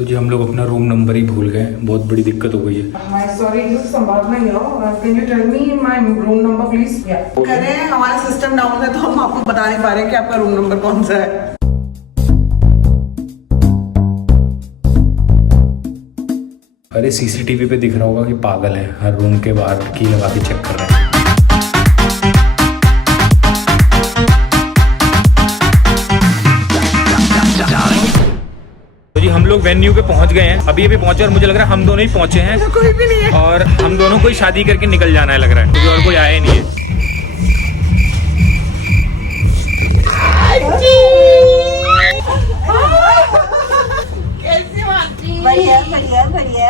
तो जी हम लोग अपना रूम नंबर ही भूल गए, बहुत बड़ी दिक्कत हो गई है। Sorry, this is Sambhavna here. Can you tell me my room number, please? Yeah. करें, हमारा सिस्टम डाउन है तो हम आपको बता नहीं पा रहे हैं कि आपका रूम नंबर कौन सा है। अरे सीसीटीवी पे दिख रहा होगा कि पागल है, हर रूम के बाहर की लगा के चेक कर रहे हैं। तो जी हम लोग वेन्यू पे पहुंच गए हैं, अभी पहुंचे और मुझे लग रहा है हम दोनों ही पहुंचे हैं। तो कोई भी नहीं है और हम दोनों को ही शादी करके निकल जाना है लग रहा है, क्योंकि और कोई आया ही नहीं है। कैसी आंटी? बढ़िया बढ़िया बढ़िया।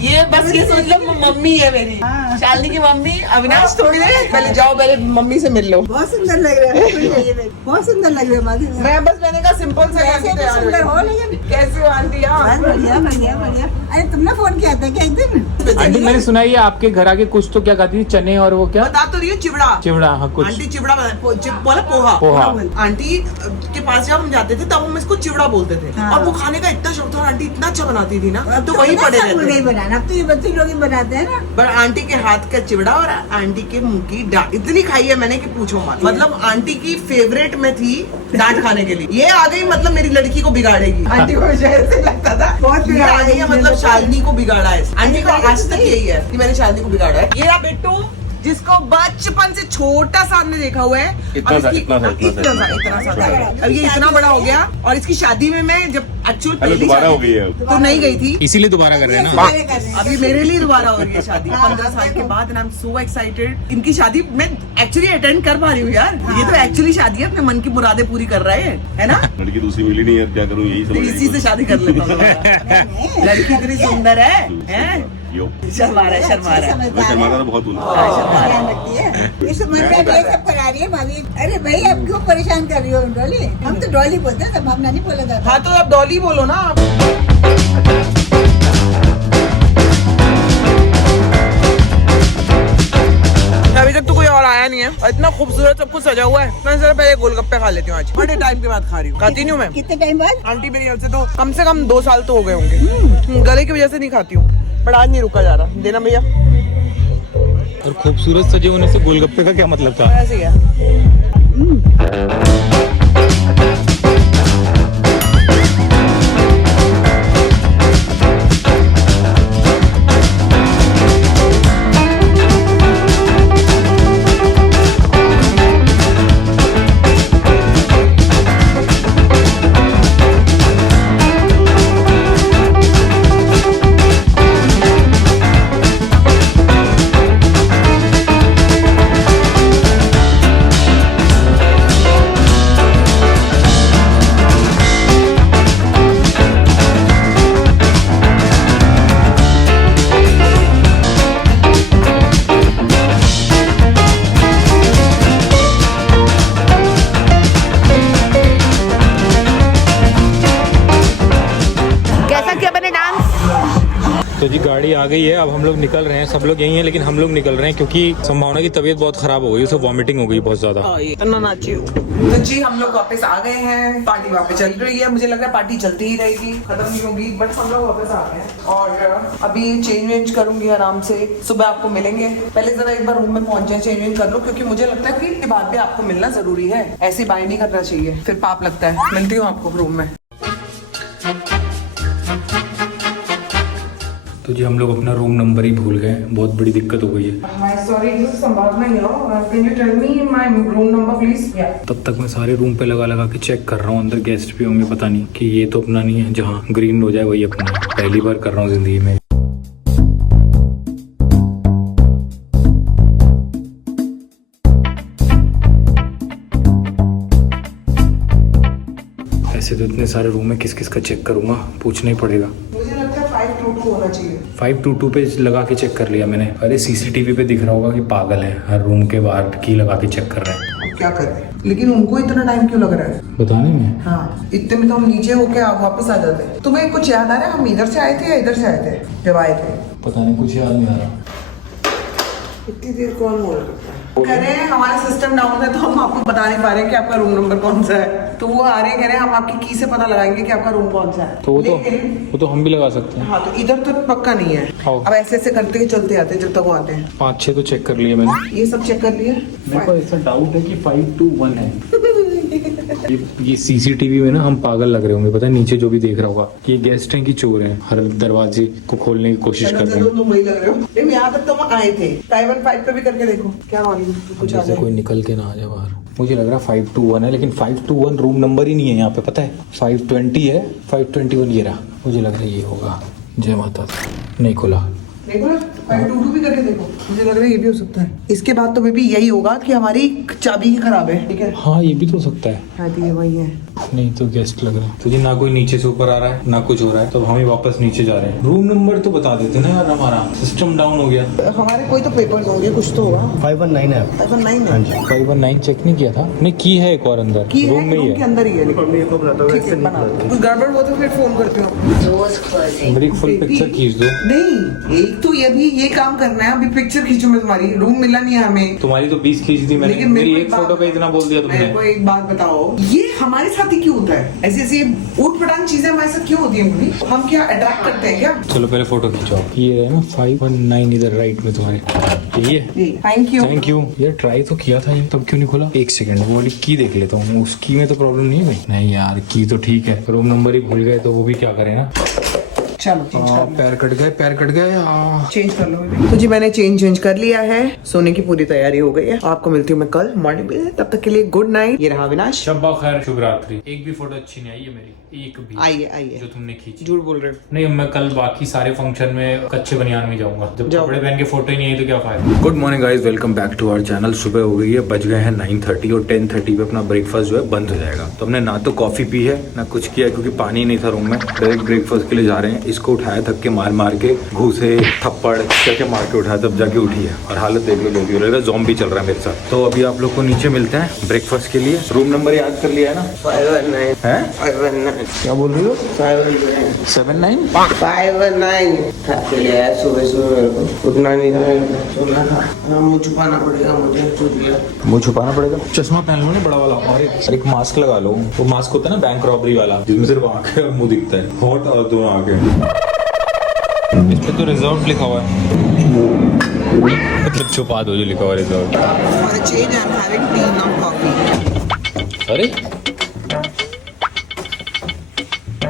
ये बस ये सोच लो मम्मी है मेरी, शालिनी की मम्मी। अविनाश थोड़ी देर पहले जाओ, पहले मम्मी से मिल लो। बहुत सुंदर लग रहा है, बहुत सुंदर लग रहा है माधुरी। मैंने कहा सिंपल सा ऐसे तो सुंदर हो, लेकिन कैसे हो आंटी? बहुत बढ़िया बढ़िया बढ़िया। अरे तुमने फोन किया था क्या एक दिन? आंटी मैंने सुना है आपके घर आके कुछ तो क्या खाती थी, चने और वो क्या बता तो रही है, चिवड़ा। चिवड़ा। हाँ कुछ आंटी चिवड़ा बोला, पोहा। पोहा। आंटी के पास जब हम जाते थे तब हम इसको चिवड़ा बोलते थे। हाँ। और वो खाने का इतना शौक था, आंटी इतना अच्छा बनाती थी ना, तो वही ना पड़े सब रहते नहीं थे। बनाना, अब तो ये बच्चे लोग ही बनाते हैं ना। पर आंटी के हाथ का चिवड़ा और आंटी के मुंह की डांट इतनी खाई है मैंने कि पूछो मत। मतलब आंटी की फेवरेट में थी डांट खाने के लिए। ये आ गई मतलब मेरी लड़की को बिगाड़ेगी। आंटी को ऐसे लगता था बहुत ये आ गई है, मतलब शालिनी को बिगाड़ा है। आंटी को बिगाड़ी आज तक यही है कि मैंने शालिनी को बिगाड़ा है। ये रहा बिट्टू, जिसको बचपन से छोटा सा हमने देखा हुआ है। इतना सा। इतना सा अब ये इतना बड़ा हो गया। और इसकी शादी में मैं जब एक्चुअल पहली दोबारा हो शादी गई है तो नहीं गई थी, इसीलिए दोबारा कर रहे हैं ना। अभी मेरे लिए दोबारा हो रही है शादी 15 साल के बाद। And I am so excited. इनकी शादी मैं एक्चुअली अटेंड कर पा रही हूँ यार। ये तो एक्चुअली शादी है, अपने मन की मुरादें पूरी कर रहे हैं, है ना? लड़की दूसरी मिली नहीं यार, क्या करूँ यही तो समझ इसी से शादी कर लेता हूँ। लड़की इतनी सुंदर है, हैं? शर्मा रहा है, शर्मा रहा है। शर्माता तो बहुत हूँ। ध्यान रखती है। इस उम्र में ये सब करा रही है भाभी। अरे भाई आप क्यों परेशान कर रही हो डॉली? हम तो डॉली बोलते हैं, संभावना नहीं बोला जाता। हाँ तो अब डॉली बोलो ना आप। अभी तक तो कोई और आया नहीं है और इतना खूबसूरत सब कुछ सजा हुआ है। मैं जरा पहले गोलगप्पे खा लेती हूँ आज, बड़े टाइम के बाद खा रही हूँ। खाती नहीं हूँ मैं। कितने टाइम बाद? आंटी मेरी घर से तो कम 2 साल तो हो गए होंगे। गले की वजह से नहीं खाती हूँ, बट आज नहीं रुका जा रहा। देना भैया। और खूबसूरत सजे होने से गोलगप्पे का क्या मतलब था? ऐसे ही है। तो जी गाड़ी आ गई है, अब हम लोग निकल रहे हैं। सब लोग यही हैं लेकिन हम लोग निकल रहे हैं क्योंकि संभावना की तबीयत बहुत खराब हो गई, उसे वॉमिटिंग हो गई बहुत ज्यादा। इतना नाची हूँ। तो जी हम लोग वापस आ गए हैं, पार्टी वापस चल रही है। मुझे लग रहा है पार्टी चलती ही रहेगी, खत्म नहीं होगी, बट हम लोग वापस आ गए हैं। और अभी चेंज वेंज करूंगी आराम से, सुबह आपको मिलेंगे। पहले जरा एक बार रूम में पहुंच जाए, चेंज वेंज कर लो, क्योंकि मुझे लगता है कि इसके बाद भी आपको मिलना जरूरी है। ऐसे बाय नहीं करना चाहिए, फिर पाप लगता है। मिलती हूँ आपको रूम में। तो जी हम लोग अपना रूम नंबर ही भूल गए, बहुत बड़ी दिक्कत हो गई है। Sorry, this is Sambhavna here. Can you tell me my room number, please? Yeah. तब तक मैं सारे रूम पे लगा के चेक कर रहा हूँ, अंदर गेस्ट भी होंगे, पता नहीं कि ये तो अपना नहीं है, जहाँ ग्रीन हो जाए वही अपना है। पहली बार कर रहा हूँ जिंदगी में। ऐसे तो इतने सारे रूम में किस किस का चेक करूंगा, पूछना ही पड़ेगा। मुझे लगता है 522 होना चाहिए। 522 पे लगा के चेक कर लिया मैंने। अरे सीसीटीवी पे दिख रहा होगा कि पागल है, हर रूम के बाहर की लगा के चेक कर रहे हैं। क्या करें, लेकिन उनको इतना टाइम क्यों लग रहा है? बताने में हाँ, इतने में तो हम नीचे होके आप वापस आ जाते। तुम्हें कुछ याद आ रहा है हम इधर से आए थे या इधर से आए थे जब आए थे? पता नहीं, कुछ याद नहीं आ रहा। इतनी देर कौन बोल रहा है? कह रहे हैं हमारा सिस्टम डाउन है तो हम आपको बता नहीं पा रहे हैं कि आपका रूम नंबर कौन सा है। तो वो आ रहे हैं, कह रहे हैं हम आपकी की से पता लगाएंगे कि आपका रूम कौन सा है। तो लेकिन वो तो हम भी लगा सकते हैं। हाँ, तो इधर तो पक्का नहीं है। आओ। अब ऐसे ऐसे करते ही चलते आते हैं जब तक वो आते हैं। 5-6 तो चेक कर लिए मैंने। ये सब चेक कर लिए। मेरे को ऐसा डाउट है कि 521 है। ये सीसीटीवी में ना हम पागल लग रहे होंगे, पता है नीचे जो भी देख रहा होगा कि ये गेस्ट हैं कि चोर हैं, हर दरवाजे को खोलने की कोशिश कर रहे हैं। तुम वही लग रहे हो। लेकिन यहाँ तक तो हम आए थे। 515 पे भी करके देखो क्या मालूम कुछ आ जैसे जाए। कोई निकल के ना आ जाए बाहर। मुझे लग रहा है 521 है, लेकिन 521 रूम नंबर ही नहीं है यहाँ पे, पता है 520 है, 521 ये रहा। मुझे लग रहा है ये होगा। जय माता दी। नहीं खुला। देखो ना 522 भी करके देखो, मुझे लग रहा है ये भी हो सकता है। इसके बाद तो बेबी यही होगा कि हमारी चाबी ही खराब है। ठीक है, हाँ ये भी तो हो सकता है। हाँ तो ये वही है। नहीं तो गेस्ट लग रहा है तुझे, ना कोई नीचे से ऊपर आ रहा है ना कुछ हो रहा है, तो हम ही वापस नीचे जा रहे हैं। रूम नंबर तो बता देते ना यार, हमारा सिस्टम डाउन हो गया। हमारे कोई तो पेपर्स होंगे, कुछ तो होगा। 519 है 519 है। 519 चेक नहीं किया था। नहीं की है एक और अंदर की रूम है, में ही रूम के है। अंदर ही है। मेरे को बताता हूँ ठीक है, बना दो। कुछ गड़बड़ हो तो फिर फोन करती हूँ। मेरी फुल पिक्चर खींच दो। नहीं, एक तो ये भी ये काम करना है। अभी पिक्चर खींचू मैं तुम्हारी, रूम मिला नहीं है हमें। तुम्हारी तो 20 खींच दी मैंने, लेकिन मेरी को एक फोटो पे इतना बोल दिया मेरे को तुमने। एक बात बताओ, ये हमारे साथ ही क्यों होता है? ऐसी ऐसी ऊट पटांग चीजें हमारे साथ क्यों होती हैं? हम क्या अट्रैक्ट करते हैं क्या? चलो पहले फोटो खींचो। ये है ना 519 इधर राइट में तुम्हारे, यही है। Thank you. Thank you. यार ट्राई तो किया था ये, तब क्यों नहीं खुला? एक सेकंड, वो वाली की देख लेता हूँ, उस की में तो प्रॉब्लम नहीं है भाई। नहीं यार की तो ठीक है, रूम नंबर ही भूल गए तो वो भी क्या करें ना। चलो चेंज कर पैर कट गए, पैर कट गए। चेंज कर लो। तो जी मैंने चेंज कर लिया है, सोने की पूरी तैयारी हो गई है। आपको मिलती हूँ मैं कल मॉर्निंग में, तब तक के लिए गुड नाइट। ये रहा अविनाश। शब्बा खैर, शुभ रात्रि। एक भी फोटो अच्छी नहीं आई है मेरी, एक भी। आइए जो तुमने खींची। झूठ बोल रहे हो। नहीं, अब मैं कल बाकी सारे फंक्शन में कच्चे बनियान में जाऊंगा। जब जाओ। कपड़े पहन के फोटो ही नहीं आई तो क्या फायदा। Good morning guys, welcome back to our channel. सुबह हो गई है, बज गए हैं 9:30 और 10:30 पे अपना ब्रेकफास्ट जो है बंद हो जाएगा। तो हमने ना तो कॉफी पी है ना कुछ किया, क्योंकि पानी नहीं था रूम में। डायरेक्ट ब्रेकफास्ट के लिए जा रहे हैं। इसको उठाया थक के मार के, घूसे थप्पड़ क्या मार के उठाया, तब जाके उठी है। और हालत देख लो कैसी हो रही है, ज़ॉम्बी चल रहा है मेरे साथ। तो अभी आप लोग को नीचे मिलते हैं ब्रेकफास्ट के लिए। रूम नंबर याद कर लिया है ना? 519 है 519 क्या बोल रही हो? 519 79 519 थक गया है सुबह मेरे को उठना नहीं था, सोना था। मुँह छुपाना पड़ेगा मुझे, छूट गया। मुँह छुपाना पड़ेगा। चश्मा पहन लो ना बड़ा वाला, और एक मास्क लगा लो। वो मास्क होता है ना बैंक रॉबरी वाला, जिसमें सिर्फ आंखें और मुंह दिखता है, होंठ और दोनों आंखें। इस पे तो रिजर्व लिखा हुआ है, मतलब छुपा दो जो लिखा हुआ है reserve. For a change, I'm having tea, not coffee. अरे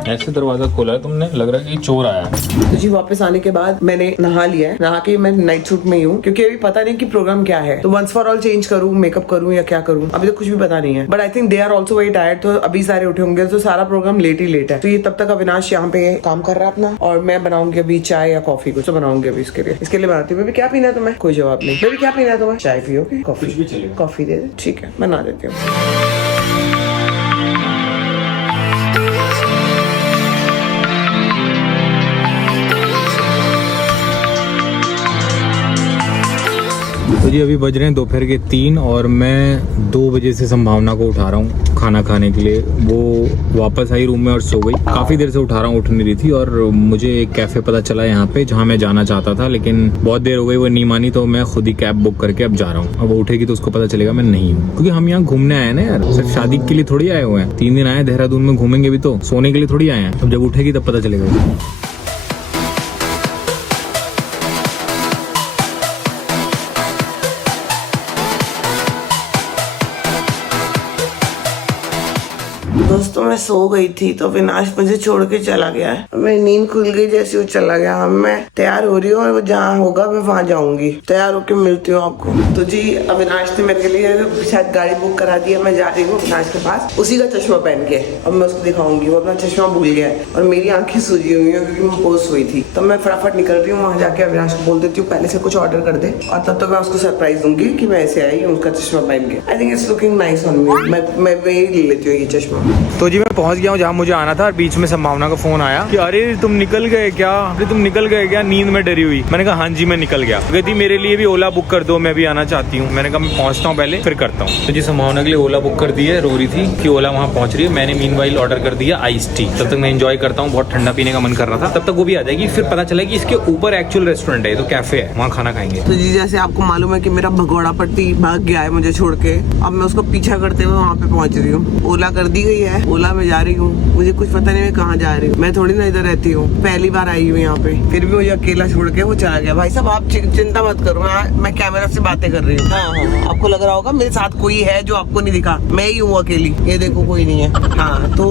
ऐसे दरवाजा खोला है तुमने, लग रहा है कि चोर आया है। तो जी वापस आने के बाद मैंने नहा लिया है। नहा के मैं नाइट सूट में ही हूँ, क्योंकि अभी पता नहीं कि प्रोग्राम क्या है। तो वंस फॉर ऑल चेंज करूँ, मेकअप करूँ या क्या करूँ, अभी तो कुछ भी पता नहीं है। But I think they are also very tired. तो अभी सारे उठे होंगे, तो सारा प्रोग्राम लेट ही लेट है। तो ये तब तक अविनाश यहाँ पे काम कर रहा है अपना, और मैं बनाऊंगी अभी चाय या कॉफी, कुछ तो बनाऊंगी अभी इसके लिए बनाती हूँ। बेबी क्या पीना है तुम्हें? कोई जवाब नहीं। बेबी क्या पीना है तुम्हें? चाय पियोगे? कुछ भी चलेगा। कॉफी दे दे, ठीक है बना देती हूँ। तो जी अभी बज रहे हैं दोपहर के 3 और मैं 2 बजे से संभावना को उठा रहा हूँ खाना खाने के लिए। वो वापस आई रूम में और सो गई। काफ़ी देर से उठा रहा हूँ, उठ नहीं रही थी। और मुझे एक कैफ़े पता चला यहाँ पे, जहाँ मैं जाना चाहता था, लेकिन बहुत देर हो गई, वो नहीं मानी। तो मैं खुद ही कैब बुक करके अब जा रहा हूँ। अब वो उठेगी तो उसको पता चलेगा मैं नहीं हूँ, क्योंकि हम यहाँ घूमने आए हैं ना यार, सिर्फ शादी के लिए थोड़ी आए हुए हैं। 3 दिन आए देहरादून में, घूमेंगे भी तो, सोने के लिए थोड़ी आए हैं। अब जब उठेगी तब पता चलेगा। दोस्तों मैं सो गई थी तो अविनाश मुझे छोड़ के चला गया है। मेरी नींद खुल गई जैसे वो चला गया। अब मैं तैयार हो रही हूँ और वो जहाँ होगा मैं वहाँ जाऊंगी। तैयार होके मिलती हूँ आपको। तो जी अविनाश ने मेरे लिए शायद गाड़ी बुक करा दी है। मैं जा रही हूँ अविनाश के पास, उसी का चश्मा पहन के। अब मैं उसको दिखाऊंगी, वो अपना चश्मा भूल गया है और मेरी आंखें सूजी हुई है क्योंकि मैं पोस्ट हुई थी। तो मैं फटाफट निकल रही हूँ, वहाँ जाके अविनाश को बोल देती हूँ पहले से कुछ ऑर्डर कर दे, और तब तक मैं उसको सरप्राइज दूंगी कि मैं ऐसे आई हूँ उसका चश्मा पहन के। I think it's looking nice on me. मैं वही ले लेती हूँ ये चश्मा। तो जी जी मैं पहुंच गया हूँ जहाँ मुझे आना था और बीच में संभावना का फोन आया कि अरे तुम निकल गए क्या, अरे तुम निकल गए क्या, नींद में डरी हुई। मैंने कहा हाँ जी मैं निकल गया। कहती मेरे लिए भी ओला बुक कर दो, मैं भी आना चाहती हूँ। मैंने कहा मैं पहुंचता हूँ पहले फिर करता हूँ। तो जी संभावना के लिए ओला बुक कर दी है, रो रही थी कि ओला वहाँ पहुंच रही है। मैंने मीनवाइल ऑर्डर कर दिया आइस टी। तब तक मैं एंजॉय करता हूँ, बहुत ठंडा पीने का मन कर रहा था। तब तक वो भी आ जाएगी, फिर पता चला कि इसके ऊपर एक्चुअल रेस्टोरेंट है, तो कैफे है, वहाँ खाना खाएंगे। तो जी जैसे आपको मालूम है कि मेरा भगोड़ा पट्टी भाग गया है मुझे छोड़ के, अब मैं उसको पीछा करते हुए वहाँ पे पहुँच रही हूँ। ओला कर दी गई है, ओला में जा रही हूँ। मुझे कुछ पता नहीं मैं कहाँ जा रही हूँ, मैं थोड़ी ना इधर रहती हूँ, पहली बार आई हूँ यहाँ पे, फिर भी मुझे अकेला छोड़ के वो चला गया। भाई साहब आप चिंता मत करो, मैं कैमरा से बातें कर रही हूँ। हाँ, आपको लग रहा होगा मेरे साथ कोई है जो आपको नहीं दिखा, मैं ही हूँ अकेली। ये देखो कोई नहीं है। हाँ तो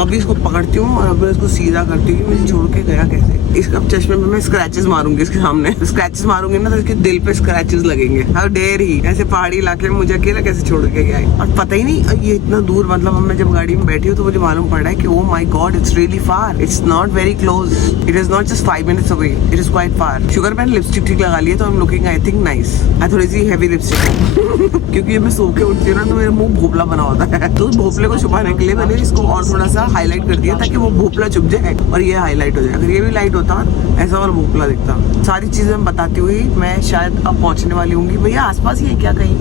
अभी इसको पकड़ती हूँ और अभी इसको सीधा करती हूँ। मुझे छोड़ के गया कैसे? इसका चश्मे में मैं स्क्रैचेस मारूंगी, इसके सामने स्क्रैचेस मारूंगी ना तो इसके दिल पे स्क्रैचेस लगेंगे। हाउ डेयर ही, ऐसे पहाड़ी इलाके में मुझे अकेला कैसे छोड़ के गया है? और पता ही नहीं ये इतना दूर, मतलब मैं जब गाड़ी में बैठी हूँ तो मुझे मालूम पड़ा है कि oh my God it's really far, it's not very close, it is not just 5 minutes away, it is quite far. Sugar मैंने लिपस्टिक ठीक लगा ली है तो I am looking I think nice. थोड़ी सी हैवी लिपस्टिक क्योंकि मैं सो के उठती हूँ ना तो मेरा मुंह भोपला बना होता है, तो उस भोपले को छुपाने के लिए मैंने इसको और थोड़ा सा हाईलाइट कर दिया ताकि वो भोपला छुप जाए और ये हाईलाइट हो जाए। अगर ये भी लाइट होता ऐसा वाला भोपला दिखता। सारी चीजें मैं बताती हुई मैं शायद अब पहुंचने वाली होंगी। भैया आसपास ही है क्या कहीं?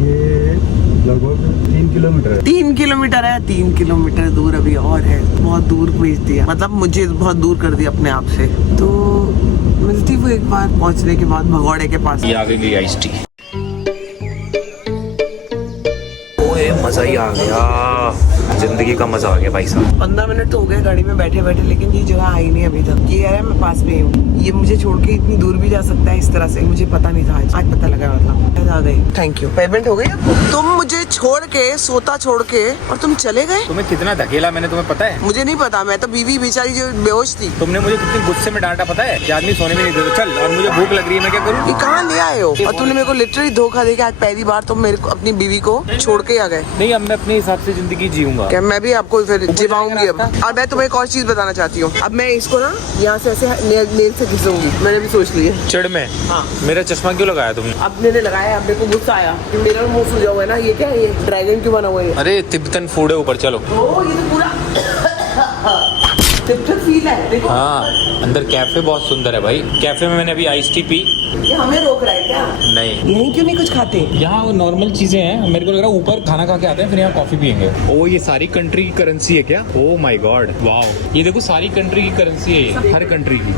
ये लगभग 3 किलोमीटर है। 3 किलोमीटर है, 3 किलोमीटर दूर अभी और है, बहुत दूर भेज दिया, मतलब मुझे बहुत दूर कर दिया अपने आप से। तो मिलती हूँ एक बार पहुंचने के बाद भगोड़े के पास। ये आ गई आइस टी। ओए मजा ही आ गया, जिंदगी का मजा आ गया भाई साहब। 15 मिनट तो हो गए गाड़ी में बैठे बैठे, लेकिन ये जगह आई नहीं अभी तक। ये कह रहा है मैं पास में ही हूँ, ये मुझे छोड़ के इतनी दूर भी जा सकता है इस तरह से, मुझे पता नहीं था। आज पता लगा, मतलब आ गई। Thank you. पेमेंट हो गई आपको? तुम मुझे छोड़ के, सोता छोड़ के और तुम चले गए। तुम्हें कितना धकेला मैंने, तुम्हें पता है? मुझे नहीं पता, मैं तो बीवी बेचारी जो बेहोश थी। तुमने मुझे कितनी गुस्से में डांटा पता है कि आदमी सोने में नहीं देता। चल, और मुझे भूख लग रही है, मैं क्या करूँ? ये कहाँ ले आए हो? और तुमने मेरे को लिटरली धोखा दे के आज पहली बार तुम मेरे को अपनी बीवी को छोड़ के आ गए। नहीं, अब मैं अपने हिसाब से जिंदगी जीऊंगा। क्या मैं भी आपको फिर जिवाऊंगी अब। और मैं तुम्हें एक और चीज बताना चाहती हूँ, अब मैं इसको ना यहाँ से ऐसे नेल से घिसूंगी, मैंने भी सोच लिया। चिड़ में? हाँ। मेरा चश्मा क्यों लगाया तुमने? अब मैंने लगाया, अब मेरे को गुस्सा आया। मेरा मुंह सूजा हुआ है ना, ये क्या है? ये ड्रैगन क्यों बना हुआ है? अरे तिब्बतन फूड है ऊपर, चलो। ओ ये तो पूरा तिब्बतन फील है, देखो। हाँ, अंदर कैफे बहुत सुंदर है भाई। कैफे में मैंने अभी आइस टी पी। ये हमें रोक रहा है क्या? नहीं। यहीं क्यों नहीं कुछ खाते? यहाँ वो नॉर्मल चीजें हैं, मेरे को लग रहा है ऊपर खाना खा के आते हैं फिर यहाँ कॉफी पियेंगे। ओ ये सारी कंट्री की करेंसी है क्या? Oh my God, wow. ये देखो सारी कंट्री की करेंसी है, ये हर कंट्री की।